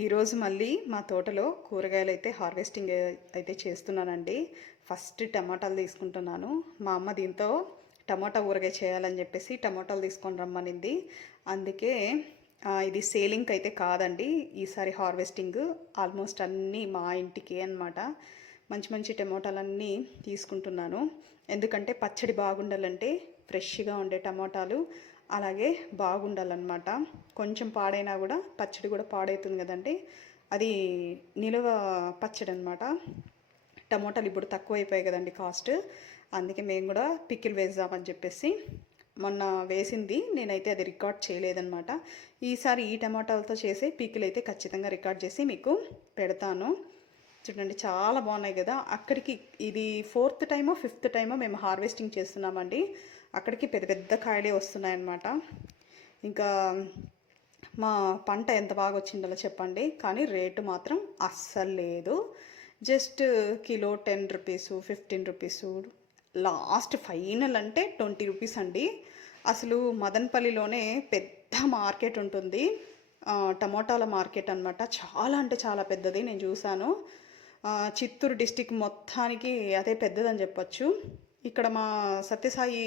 ఈరోజు మళ్ళీ మా తోటలో కూరగాయలు అయితే హార్వెస్టింగ్ అయితే చేస్తున్నానండి. ఫస్ట్ టమాటాలు తీసుకుంటున్నాను. మా అమ్మ దీంతో టమాటా ఊరగాయ చేయాలని చెప్పేసి టమాటాలు తీసుకొని రమ్మనింది. అందుకే ఇది సేలింగ్ అయితే కాదండి. ఈసారి హార్వెస్టింగ్ ఆల్మోస్ట్ అన్నీ మా ఇంటికి అన్నమాట. మంచి మంచి టమోటాలన్నీ తీసుకుంటున్నాను. ఎందుకంటే పచ్చడి బాగుండాలంటే ఫ్రెష్గా ఉండే టమోటాలు అలాగే బాగుండాలన్నమాట. కొంచెం పాడైనా కూడా పచ్చడి కూడా పాడవుతుంది కదండి. అది నిలువ పచ్చడి అనమాట టమోటాలు ఇప్పుడు తక్కువ అయిపోయాయి కదండి కాస్ట్. అందుకే మేము కూడా పిక్కిలు వేద్దామని చెప్పేసి మొన్న వేసింది. నేనైతే అది రికార్డ్ చేయలేదన్నమాట. ఈసారి ఈ టమాటాలతో చేసే పికిల్ అయితే ఖచ్చితంగా రికార్డ్ చేసి మీకు పెడతాను. చూడండి చాలా బాగున్నాయి కదా. అక్కడికి ఇది ఫోర్త్ టైమో ఫిఫ్త్ టైమో మేము హార్వెస్టింగ్ చేస్తున్నామండి. అక్కడికి పెద్ద పెద్ద కాయలే వస్తున్నాయన్నమాట. ఇంకా మా పంట ఎంత బాగా వచ్చిందో చెప్పండి. కానీ రేటు మాత్రం అస్సలు లేదు. Just kilo ten rupees fifteen rupees. Last final అంటే ట్వంటీ రూపీస్ అండి. అసలు మదన్పల్లిలోనే పెద్ద మార్కెట్ ఉంటుంది. టమోటాల మార్కెట్ అన్నమాట. చాలా అంటే చాలా పెద్దది నేను చూశాను. చిత్తూరు డిస్టిక్ మొత్తానికి అదే పెద్దదని చెప్పచ్చు. ఇక్కడ మా సత్యసాయి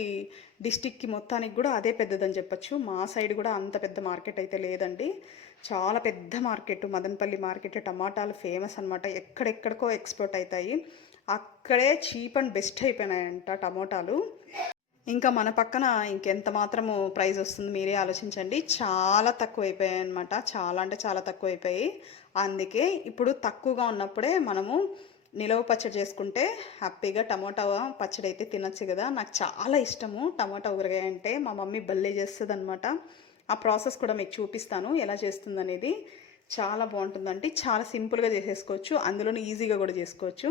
డిస్టిక్కి మొత్తానికి కూడా అదే పెద్దదని చెప్పొచ్చు. మా సైడ్ కూడా అంత పెద్ద మార్కెట్ అయితే లేదండి. చాలా పెద్ద మార్కెట్ మదనపల్లి మార్కెట్ టమాటాలు ఫేమస్ అనమాట ఎక్కడెక్కడికో ఎక్స్పోర్ట్ అవుతాయి అక్కడే చీప్ అండ్ బెస్ట్ అయిపోయినాయంట టమోటాలు. ఇంకా మన పక్కన ఇంకెంత మాత్రము ప్రైస్ వస్తుంది మీరే ఆలోచించండి. చాలా తక్కువ అయిపోయాయి అనమాట చాలా అంటే చాలా తక్కువ అయిపోయాయి అందుకే ఇప్పుడు తక్కువగా ఉన్నప్పుడే మనము నిలవ పచ్చడి చేసుకుంటే హ్యాపీగా టమోటా పచ్చడి అయితే తినచ్చు కదా. నాకు చాలా ఇష్టము టమోటా ఊరగాయ అంటే. మా మమ్మీ భలే చేస్తుంది అనమాట ఆ ప్రాసెస్ కూడా మీకు చూపిస్తాను ఎలా చేస్తుందనేది. చాలా బాగుంటుందండి. చాలా సింపుల్గా చేసేసుకోవచ్చు. అందులోనే ఈజీగా కూడా చేసుకోవచ్చు.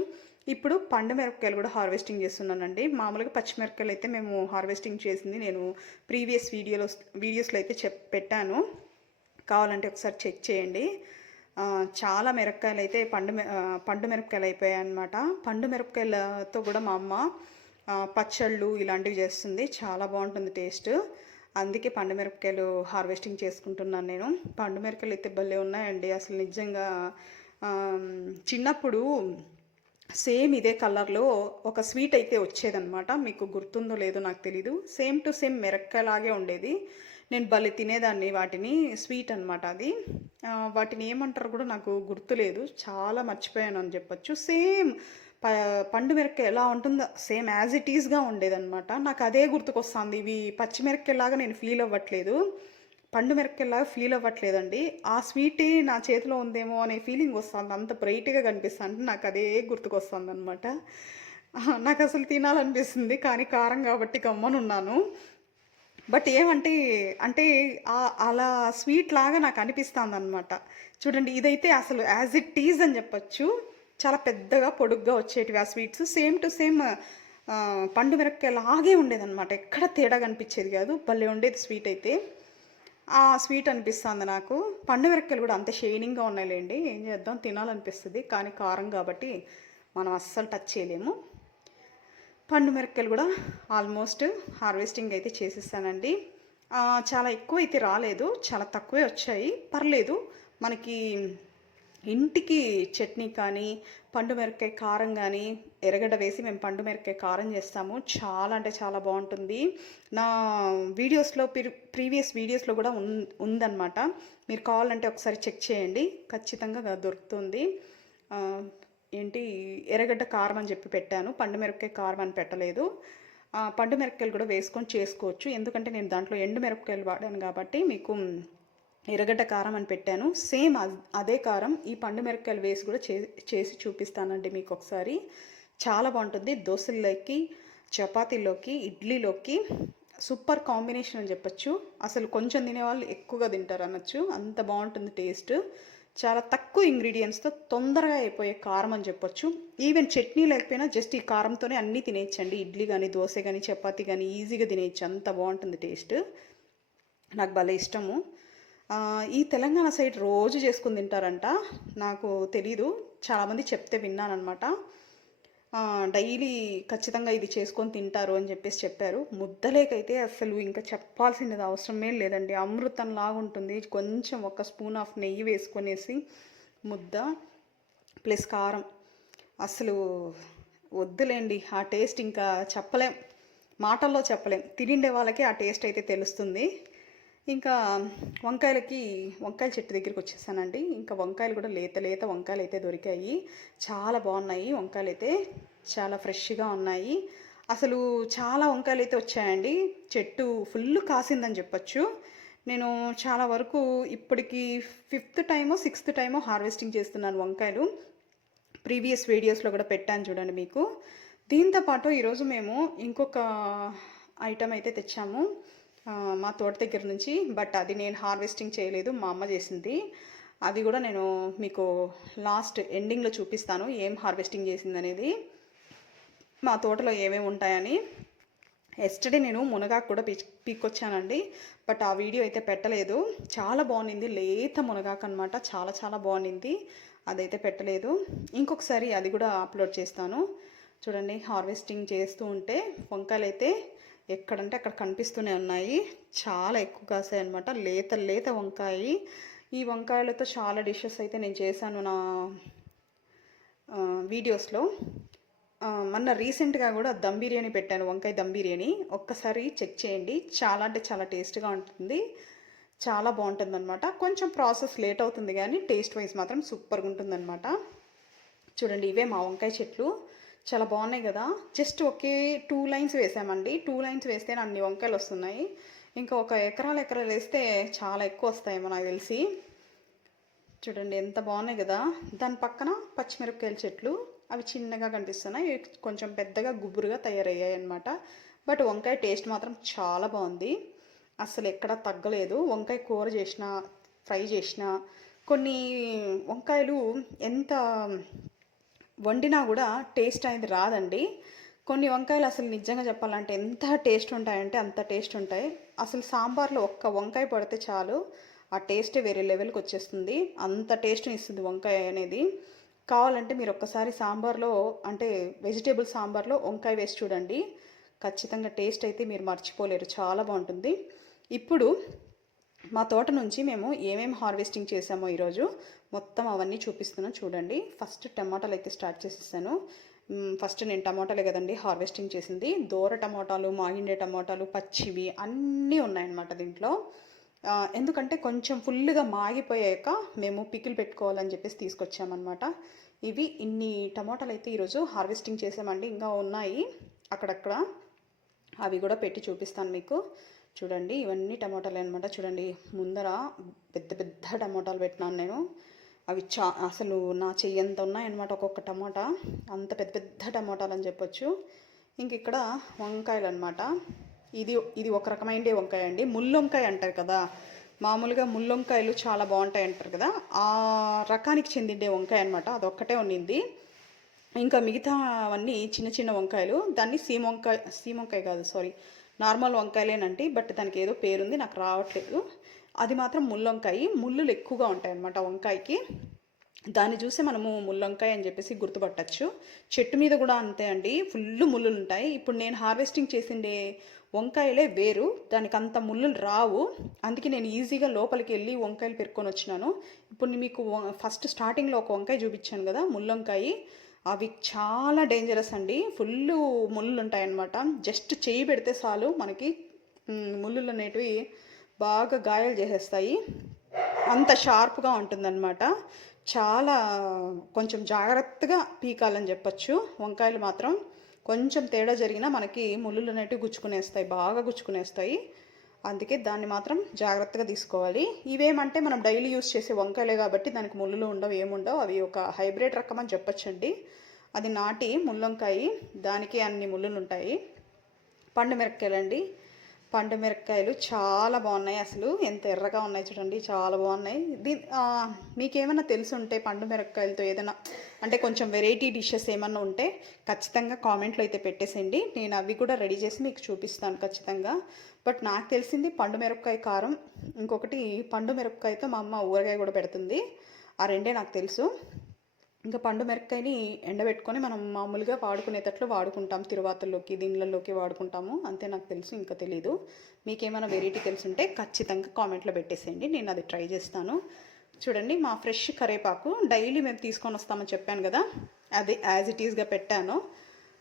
ఇప్పుడు పండు మిరపకాయలు కూడా హార్వెస్టింగ్ చేస్తున్నానండి. మామూలుగా పచ్చిమిరపకాయలు అయితే మేము హార్వెస్టింగ్ చేసింది నేను ప్రీవియస్ వీడియోలో వీడియోస్లో అయితే చెప్ పెట్టాను. కావాలంటే ఒకసారి చెక్ చేయండి. చాలా మిరపకాయలు అయితే పండు పండు మిరపకాయలు అయిపోయాయి అనమాట పండు మిరపకాయలతో కూడా మా అమ్మ పచ్చళ్ళు ఇలాంటివి చేస్తుంది. చాలా బాగుంటుంది టేస్ట్. అందుకే పండు మిరపకాయలు హార్వెస్టింగ్ చేసుకుంటున్నాను నేను. పండు మిరపకాయలు అయితే భలే ఉన్నాయండి. అసలు నిజంగా చిన్నప్పుడు సేమ్ ఇదే కలర్లో ఒక స్వీట్ అయితే వచ్చేదన్నమాట. మీకు గుర్తుందో లేదో నాకు తెలీదు. సేమ్ టు సేమ్ మిరక్కలాగే ఉండేది. నేను భలే తినేదాన్ని వాటిని స్వీట్ అనమాట అది. వాటిని ఏమంటారు కూడా నాకు గుర్తులేదు. చాలా మర్చిపోయాను అని చెప్పొచ్చు. సేమ్ ప పండు మిరక్కాయ ఎలా ఉంటుందో సేమ్ యాజ్ ఇట్ ఈస్గా ఉండేదన్నమాట. నాకు అదే గుర్తుకొస్తుంది. ఇవి పచ్చిమిరక్కాయలాగా నేను ఫీల్ అవ్వట్లేదు. పండు మిరపకాయలాగా ఫీల్ అవ్వట్లేదండి. ఆ స్వీట్ నా చేతిలో ఉందేమో అనే ఫీలింగ్ వస్తుంది. అంత బ్రైట్గా కనిపిస్తుంది. నాకు అదే గుర్తుకొస్తుంది అనమాట నాకు అసలు తినాలనిపిస్తుంది. కానీ కారం కాబట్టి గమ్మనున్నాను. బట్ ఏమంటే అంటే అలా స్వీట్ లాగా నాకు అనిపిస్తుంది అనమాట చూడండి ఇదైతే అసలు యాజ్ ఇట్ ఈజ్ అని చెప్పొచ్చు. చాలా పెద్దగా పొడుగ్గా వచ్చేటివి ఆ స్వీట్స్. సేమ్ టు సేమ్ పండు మిరపకాయలాగే ఉండేదన్నమాట. ఎక్కడ తేడా కనిపించేది కాదు. భలే ఉండేది స్వీట్ అయితే. ఆ స్వీట్ అనిపిస్తుంది నాకు. పండు మిరపకాయలు కూడా అంత షైనింగ్గా ఉన్నాయిలేండి. ఏం చేద్దాం? తినాలనిపిస్తుంది. కానీ కారం కాబట్టి మనం అస్సలు టచ్ చేయలేము. పండు మిరపకాయలు కూడా ఆల్మోస్ట్ హార్వెస్టింగ్ అయితే చేసేసానండి చాలా ఎక్కువ అయితే రాలేదు చాలా తక్కువే వచ్చాయి. పర్లేదు మనకి ఇంటికి చట్నీ కానీ పండు మిరపకాయ కారం కానీ ఎర్రగడ్డ వేసి మేము పండు మిరపకాయ కారం చేస్తాము. చాలా అంటే చాలా బాగుంటుంది. నా వీడియోస్లో ప్రీవియస్ వీడియోస్లో కూడా ఉన్ ఉందన్నమాట. మీరు కావాలంటే ఒకసారి చెక్ చేయండి. ఖచ్చితంగా దొరుకుతుంది. ఏంటి ఎర్రగడ్డ కారం అని చెప్పి పెట్టాను. పండు మిరపకాయ కారం అని పెట్టలేదు. పండు మిరపకాయలు కూడా వేసుకొని చేసుకోవచ్చు. ఎందుకంటే నేను దాంట్లో ఎండు మిరపకాయలు వాడాను కాబట్టి మీకు ఎర్రగడ్డ కారం అని పెట్టాను. సేమ్ అదే కారం ఈ పండు మిరపకాయలు వేసి కూడా చే చేసి చూపిస్తానండి మీకు ఒకసారి. చాలా బాగుంటుంది. దోశల్లోకి చపాతీలోకి ఇడ్లీలోకి సూపర్ కాంబినేషన్ అని చెప్పచ్చు. అసలు కొంచెం తినేవాళ్ళు ఎక్కువగా తింటారు అనొచ్చు. అంత బాగుంటుంది టేస్ట్. చాలా తక్కువ ఇంగ్రీడియంట్స్తో తొందరగా అయిపోయే కారం అని చెప్పొచ్చు. ఈవెన్ చట్నీ లేకపోయినా జస్ట్ ఈ కారంతోనే అన్నీ తినేయచ్చండి. ఇడ్లీ కానీ దోశ కానీ చపాతి కానీ ఈజీగా తినేయచ్చు. అంత బాగుంటుంది టేస్ట్ నాకు భలే ఇష్టము. ఈ తెలంగాణ సైడ్ రోజు చేసుకుని తింటారంట. నాకు తెలీదు. చాలామంది చెప్తే విన్నానమాట డైలీ ఖచ్చితంగా ఇది చేసుకొని తింటారు అని చెప్పేసి చెప్పారు. ముద్దలేకైతే అసలు ఇంకా చెప్పాల్సినది అవసరమే లేదండి. అమృతం లాగుంటుంది. కొంచెం ఒక స్పూన్ ఆఫ్ నెయ్యి వేసుకొనేసి ముద్ద ప్లస్ కారం. అసలు వద్దులేండి. ఆ టేస్ట్ ఇంకా చెప్పలేం. మాటల్లో చెప్పలేం. తినిండే వాళ్ళకి ఆ టేస్ట్ అయితే తెలుస్తుంది. ఇంకా వంకాయలకి వంకాయల చెట్టు దగ్గరికి వచ్చేసానండి. ఇంకా వంకాయలు కూడా లేత లేత వంకాయలు అయితే దొరికాయి. చాలా బాగున్నాయి వంకాయలు అయితే చాలా ఫ్రెష్గా ఉన్నాయి. అసలు చాలా వంకాయలు అయితే వచ్చాయండి. చెట్టు ఫుల్ కాసిందని చెప్పచ్చు. నేను చాలా వరకు ఇప్పటికి ఫిఫ్త్ టైమో సిక్స్త్ టైమో హార్వెస్టింగ్ చేస్తున్నాను వంకాయలు. ప్రీవియస్ వీడియోస్లో కూడా పెట్టాను చూడండి మీకు. దీంతోపాటు ఈరోజు మేము ఇంకొక ఐటమ్ అయితే తెచ్చాము. మా తోట దగ్గర నుంచి బట్ అది నేను హార్వెస్టింగ్ చేయలేదు మా అమ్మ చేసింది. అది కూడా నేను మీకు లాస్ట్ ఎండింగ్లో చూపిస్తాను ఏం హార్వెస్టింగ్ చేసింది అనేది మా తోటలో ఏమేమి ఉంటాయని. ఎస్టర్డే నేను మునగాకు కూడా పీచ్ పీక్కొచ్చానండి బట్ ఆ వీడియో అయితే పెట్టలేదు. చాలా బాగుంది లేత మునగాకు అనమాట చాలా చాలా బాగుంది అదైతే పెట్టలేదు. ఇంకొకసారి అది కూడా అప్లోడ్ చేస్తాను. చూడండి హార్వెస్టింగ్ చేస్తూ ఉంటే వంకాయలు అయితే ఎక్కడంటే అక్కడ కనిపిస్తూనే ఉన్నాయి. చాలా ఎక్కువ కాసాయి అనమాట లేత లేత వంకాయ. ఈ వంకాయలతో చాలా డిషెస్ అయితే నేను చేశాను నా వీడియోస్లో. మొన్న రీసెంట్గా కూడా దమ్ బిర్యానీ పెట్టాను వంకాయ దమ్ బిర్యానీ. ఒక్కసారి చెక్ చేయండి. చాలా అంటే చాలా టేస్ట్గా ఉంటుంది. చాలా బాగుంటుంది అనమాట కొంచెం ప్రాసెస్ లేట్ అవుతుంది కానీ టేస్ట్ వైజ్ మాత్రం సూపర్గా ఉంటుందన్నమాట. చూడండి ఇవే మా వంకాయ చెట్లు. చాలా బాగున్నాయి కదా. జస్ట్ ఒకే టూ లైన్స్ వేసామండి. టూ లైన్స్ వేస్తే అన్ని వంకాయలు వస్తున్నాయి. ఇంకా ఒక ఎకరాలు ఎకరాలు వేస్తే చాలా ఎక్కువ వస్తాయేమో నాకు తెలిసి. చూడండి ఎంత బాగున్నాయి కదా. దాని పక్కన పచ్చిమిరపకాయల చెట్లు. అవి చిన్నగా కనిపిస్తున్నాయి. కొంచెం పెద్దగా గుబురుగా తయారయ్యాయి అనమాట బట్ వంకాయ టేస్ట్ మాత్రం చాలా బాగుంది. అసలు ఎక్కడ తగ్గలేదు. వంకాయ కూర చేసిన ఫ్రై చేసిన కొన్ని వంకాయలు ఎంత వండినా కూడా టేస్ట్ అనేది రాదండి. కొన్ని వంకాయలు అసలు నిజంగా చెప్పాలంటే ఎంత టేస్ట్ ఉంటాయంటే అంత టేస్ట్ ఉంటాయి. అసలు సాంబార్లో ఒక్క వంకాయ పడితే చాలు ఆ టేస్టే వేరే లెవెల్కి వచ్చేస్తుంది. అంత టేస్ట్ని ఇస్తుంది వంకాయ అనేది. కావాలంటే మీరు ఒక్కసారి సాంబార్లో అంటే వెజిటేబుల్ సాంబార్లో వంకాయ వేసి చూడండి. ఖచ్చితంగా టేస్ట్ అయితే మీరు మర్చిపోలేరు. చాలా బాగుంటుంది. ఇప్పుడు మా తోట నుంచి మేము ఏమేమి హార్వెస్టింగ్ చేసామో ఈరోజు మొత్తం అవన్నీ చూపిస్తున్నాను చూడండి. ఫస్ట్ టమాటాలు అయితే స్టార్ట్ చేసేసాను. ఫస్ట్ నేను టమాటాలే కదండి హార్వెస్టింగ్ చేసింది. దూర టమాటాలు మాగిండే టమాటాలు పచ్చివి అన్నీ ఉన్నాయన్నమాట దీంట్లో. ఎందుకంటే కొంచెం ఫుల్గా మాగిపోయాక మేము పికిల్ పెట్టుకోవాలని చెప్పేసి తీసుకొచ్చామన్నమాట. ఇవి ఇన్ని టమాటాలు అయితే ఈరోజు హార్వెస్టింగ్ చేసామండి. ఇంకా ఉన్నాయి అక్కడక్కడ. అవి కూడా పెట్టి చూపిస్తాను మీకు. చూడండి ఇవన్నీ టమాటాలు అనమాట చూడండి ముందర పెద్ద పెద్ద టమాటాలు పెట్టినాను నేను. అవి చా అసలు నా చెయ్యి ఎంత ఉన్నాయన్నమాట ఒక్కొక్క టమాటా. అంత పెద్ద పెద్ద టమాటాలు అని చెప్పొచ్చు. ఇంక ఇక్కడ వంకాయలు అనమాట ఇది ఇది ఒక రకమైన వంకాయ అండి. ముల్లొంకాయ అంటారు కదా. మామూలుగా ముల్లొంకాయలు చాలా బాగుంటాయి అంటారు కదా. ఆ రకానికి చెందిండే వంకాయ అనమాట అదొక్కటే ఉన్నింది ఇంకా మిగతావన్నీ చిన్న చిన్న వంకాయలు. దాన్ని సీమ వంకాయ సీమ వంకాయ కాదు సారీ. నార్మల్ వంకాయలేనండి బట్ దానికి ఏదో పేరుంది నాకు రావట్లేదు. అది మాత్రం ముల్లొంకాయ. ముళ్ళులు ఎక్కువగా ఉంటాయి అన్నమాట వంకాయకి. దాన్ని చూసి మనము ముల్లొంకాయ అని చెప్పేసి గుర్తుపట్టచ్చు. చెట్టు మీద కూడా అంతే అండి ఫుల్ ముళ్ళులు ఉంటాయి ఇప్పుడు నేను హార్వెస్టింగ్ చేసిండే వంకాయలే వేరు దానికి అంత ముళ్ళులు రావు. అందుకే నేను ఈజీగా లోపలికి వెళ్ళి వంకాయలు పెరుక్కొని వచ్చినాను. ఇప్పుడు మీకు ఫస్ట్ స్టార్టింగ్లో ఒక వంకాయ చూపించాను కదా ముల్లొంకాయ. అవి చాలా డేంజరస్ అండి. ఫుల్ ముళ్ళు ఉంటాయన్నమాట జస్ట్ చేయి పెడితే చాలు మనకి ముళ్ళు అనేటివి బాగా గాయాలు చేసేస్తాయి. అంత షార్ప్గా ఉంటుందన్నమాట. చాలా కొంచెం జాగ్రత్తగా పీకాలని చెప్పచ్చు. వంకాయలు మాత్రం కొంచెం తేడా జరిగినా మనకి ముళ్ళు అనేటివి గుచ్చుకునేస్తాయి బాగా గుచ్చుకునేస్తాయి. అందుకే దాన్ని మాత్రం జాగ్రత్తగా తీసుకోవాలి. ఇవేమంటే మనం డైలీ యూస్ చేసే వంకాయలే కాబట్టి దానికి ముళ్ళు ఉండవు ఏముండవు. అవి ఒక హైబ్రిడ్ రకం అని చెప్పచ్చండి. అది నాటి ముళ్ళొంకాయ దానికి అన్ని ముళ్ళులు ఉంటాయి పండు మిరపకాయలండి. పండు మిరపకాయలు చాలా బాగున్నాయి అసలు. ఎంత ఎర్రగా ఉన్నాయి చూడండి చాలా బాగున్నాయి. దీ మీకేమైనా తెలుసు ఉంటే పండు మిరపకాయలతో ఏదైనా అంటే కొంచెం వెరైటీ డిషెస్ ఏమన్నా ఉంటే ఖచ్చితంగా కామెంట్లో అయితే పెట్టేసేయండి. నేను అవి కూడా రెడీ చేసి మీకు చూపిస్తాను ఖచ్చితంగా. బట్ నాకు తెలిసింది పండు మిరపకాయ కారం ఇంకొకటి పండు మిరపకాయతో మా అమ్మ ఊరగాయ కూడా పెడుతుంది. ఆ రెండే నాకు తెలుసు. ఇంకా పండు మిరపకాయని ఎండబెట్టుకొని మనం మామూలుగా వాడుకునేటట్లు వాడుకుంటాం తిరువాతల్లోకి దీనిలలోకి వాడుకుంటాము. అంతే నాకు తెలుసు ఇంకా తెలీదు. మీకేమైనా వెరైటీ తెలుసుంటే ఖచ్చితంగా కామెంట్లో పెట్టేసేయండి నేను అది ట్రై చేస్తాను. చూడండి మా ఫ్రెష్ కరేపాకు డైలీ మేము తీసుకొని వస్తామని చెప్పాను కదా అది యాజ్ ఇట్ ఈస్గా పెట్టాను.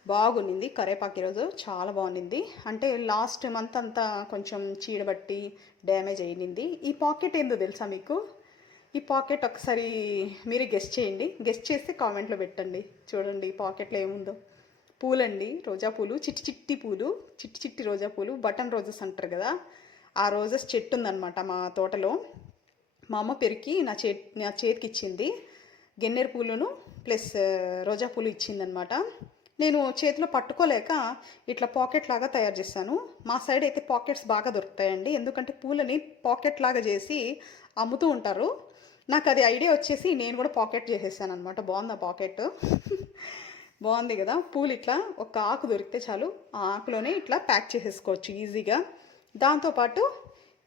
బాగుంది కరేపాకు ఈరోజు చాలా బాగుంది అంటే లాస్ట్ మంత్ అంతా కొంచెం చీడబట్టి డ్యామేజ్ అయ్యింది. ఈ పాకెట్ ఏందో తెలుసా మీకు? ఈ పాకెట్ ఒకసారి మీరే గెస్ట్ చేయండి. గెస్ట్ చేస్తే కామెంట్లో పెట్టండి. చూడండి ఈ పాకెట్లో ఏముందో. పూలండి రోజా పూలు. చిట్టి చిట్టి పూలు. చిట్టి చిట్టి రోజా పూలు. బటన్ రోజెస్ అంటారు కదా. ఆ రోజెస్ చెట్టు ఉందన్నమాట మా తోటలో. మా అమ్మ పెరికి నా చే నా చేతికి ఇచ్చింది. గెన్నెర పూలును ప్లస్ రోజా పూలు ఇచ్చిందనమాట నేను చేతిలో పట్టుకోలేక ఇట్లా పాకెట్ లాగా తయారు చేశాను మా సైడ్ అయితే పాకెట్స్ బాగా దొరుకుతాయండి. ఎందుకంటే పూలని పాకెట్ లాగా చేసి అమ్ముతూ ఉంటారు. నాకు అది ఐడియా వచ్చేసి నేను కూడా పాకెట్ చేసేసాను అనమాట బాగుంది ఆ పాకెట్? బాగుంది కదా? పూలు ఇట్లా ఒక ఆకు దొరికితే చాలు ఆ ఆకులోనే ఇట్లా ప్యాక్ చేసేసుకోవచ్చు ఈజీగా. దాంతోపాటు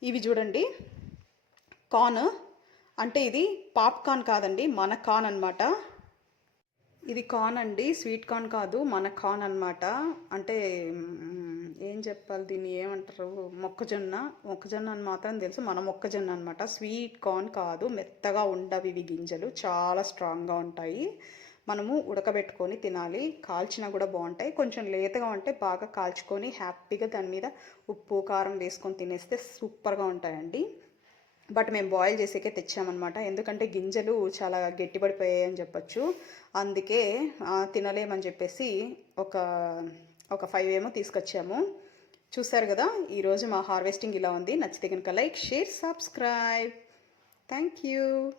ఇవి చూడండి. కార్న్ అంటే ఇది పాప్కార్న్ కాదండి మన కార్న్ అనమాట ఇది కార్న్ అండి స్వీట్ కార్న్ కాదు మన కార్న్ అనమాట అంటే ఏం చెప్పాలి దీన్ని? ఏమంటారు? మొక్కజొన్న. మొక్కజొన్న అని మాత్రం తెలుసు. మన మొక్కజొన్న అనమాట స్వీట్ కార్న్ కాదు. మెత్తగా ఉండవి ఇవి గింజలు. చాలా స్ట్రాంగ్గా ఉంటాయి. మనము ఉడకబెట్టుకొని తినాలి. కాల్చినా కూడా బాగుంటాయి. కొంచెం లేతగా ఉంటే బాగా కాల్చుకొని హ్యాపీగా దాని మీద ఉప్పు కారం వేసుకొని తినేస్తే సూపర్గా ఉంటాయండి. బట్ మేము బాయిల్ చేసేకే తెచ్చామన్నమాట. ఎందుకంటే గింజలు చాలా గట్టిపడిపోయాయి అని చెప్పొచ్చు. అందుకే తినలేమని చెప్పేసి ఒక ఒక ఫైవ్ ఏమో తీసుకొచ్చాము. చూసారు కదా ఈరోజు మా హార్వెస్టింగ్ ఇలా ఉంది. నచ్చితే కనుక like share subscribe thank you